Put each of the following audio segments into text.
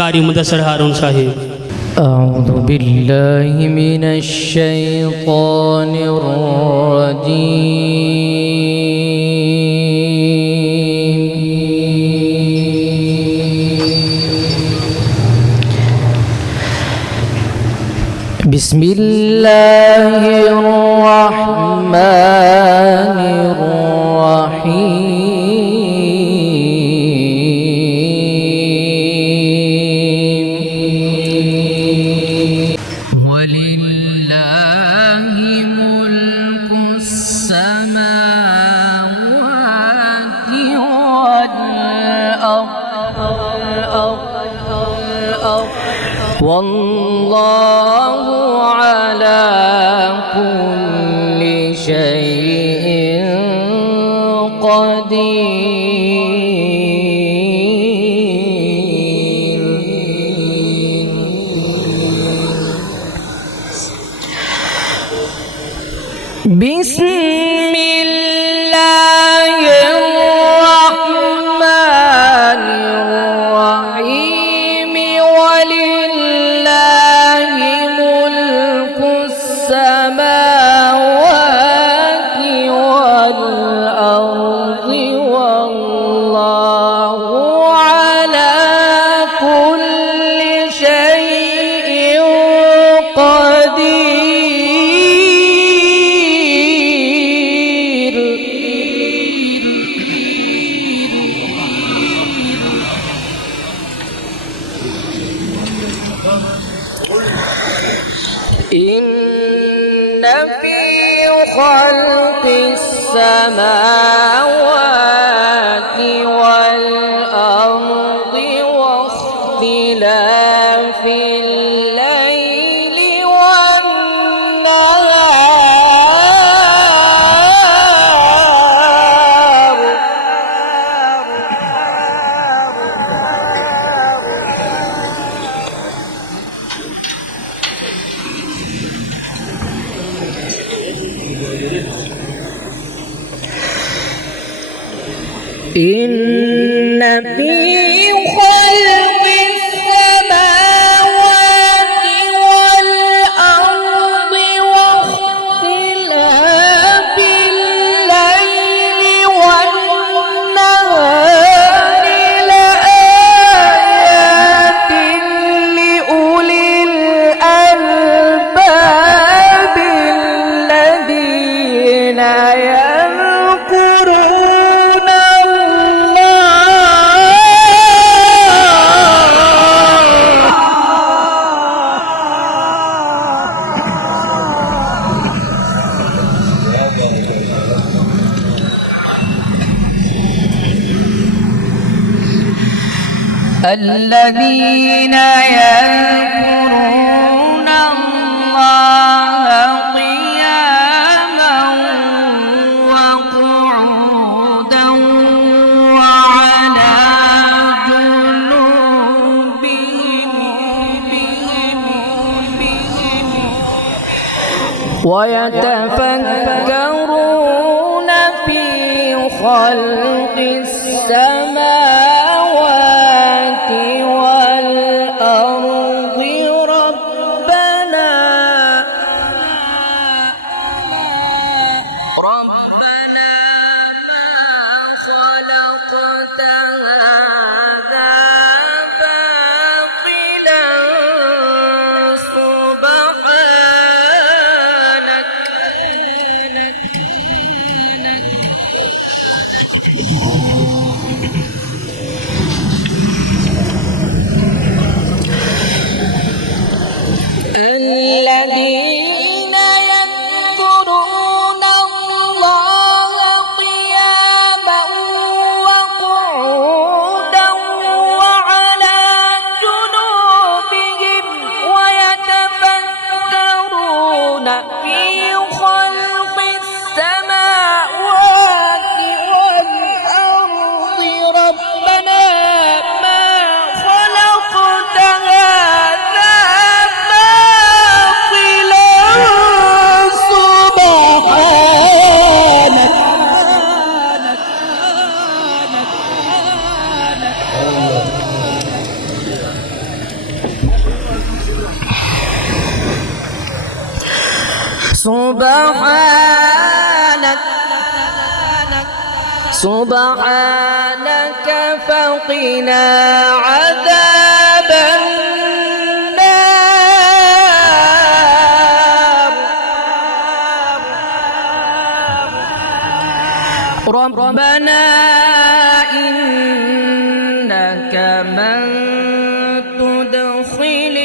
कारी मुदस्सर हारून साहिब। أعوذ بالله من الشيطان الرجيم بسم الله الرحمن الرحيم ولله ملك السماوات والأرض والله على كل شيء قدير بسم الله الرحمن الرحيم ولله ملك السماوات والأرض والله على كل شيء قدير إن في خلق السماوات والأرض واختلاف الليل إن في خلق السماوات والأرض واختلاف الليل والنهار لآيات لأولي الألباب الذين يذكرون الذين يذكرون الله قياما وقعودا وعلى جنوبهم ويتفكرون في خلق السماوات والأرض ربنا ما خلقت هذا باطلا سبحانك سبحانك فقنا عذاب النار. ربنا إنك من تدخل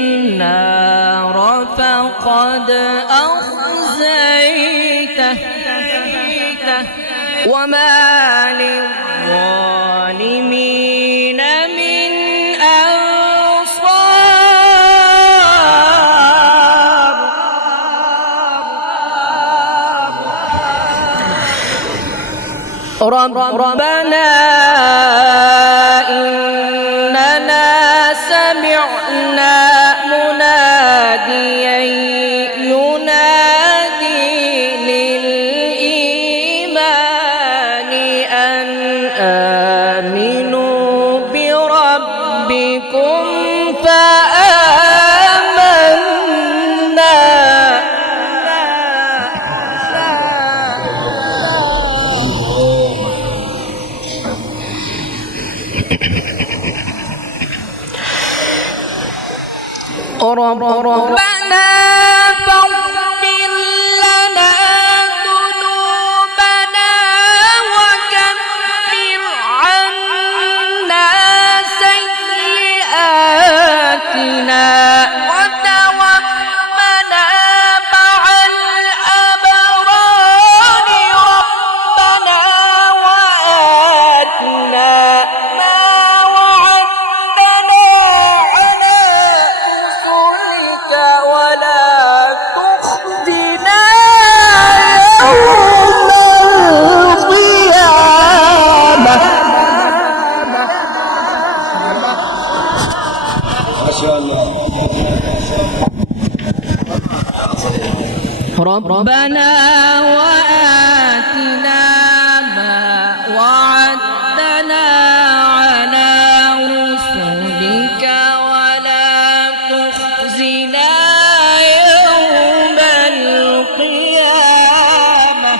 النار فقد أخزيته وما للظالمين من أنصار. ربنا إننا سمعنا مناديا ينادي للإيمان أن آمنوا بربكم فآمنا. ربنا فاغفر لنا ذنوبنا وكفر عنا سيئاتنا وتوفنا مع الأبرار. ربنا وآتنا ما وعدتنا على رسلك ولا تخزنا يوم القيامة. ما شاء الله. ربنا وآتنا ما وعدتنا على رسلك ولا تخزنا يوم القيامة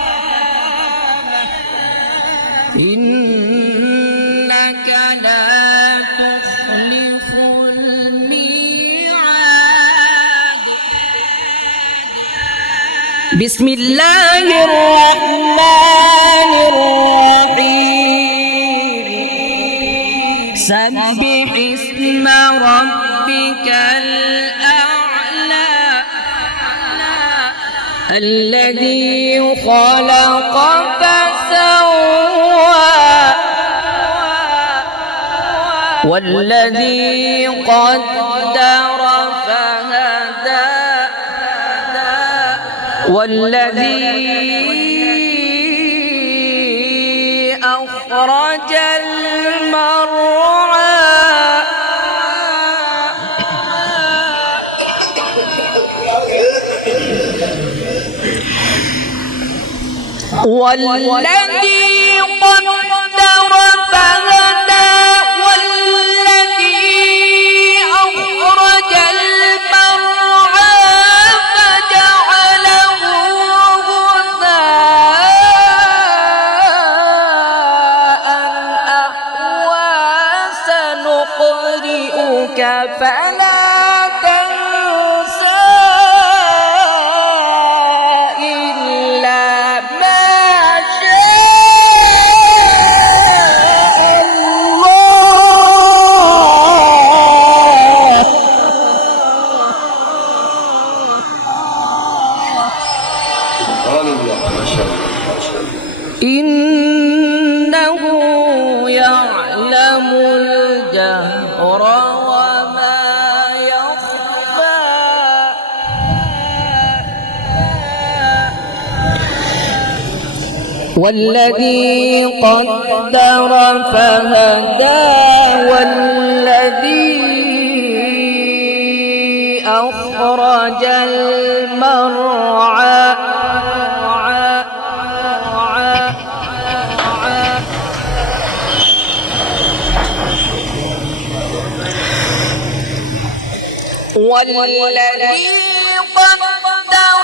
إنك لا تخلف الميعاد. بسم الله الرحمن الرحيم. سبح اسم ربك الأعلى الذي خلق فسوى والذي قدر فهدى والذي أخرج المرعى والذي قدر فهدى والذي أخرج المرعى فجعله غثاء أحوى. سنقرئك فلا تنسى إلا ما شاء الله. ما شاء الله. إنه يعلم الجهر وما يخفى. والذي قدر فهدى والذي أخرج المرعى والذي قدر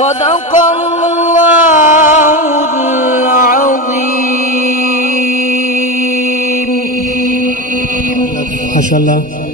صدق الله العظيم. ما شاء الله.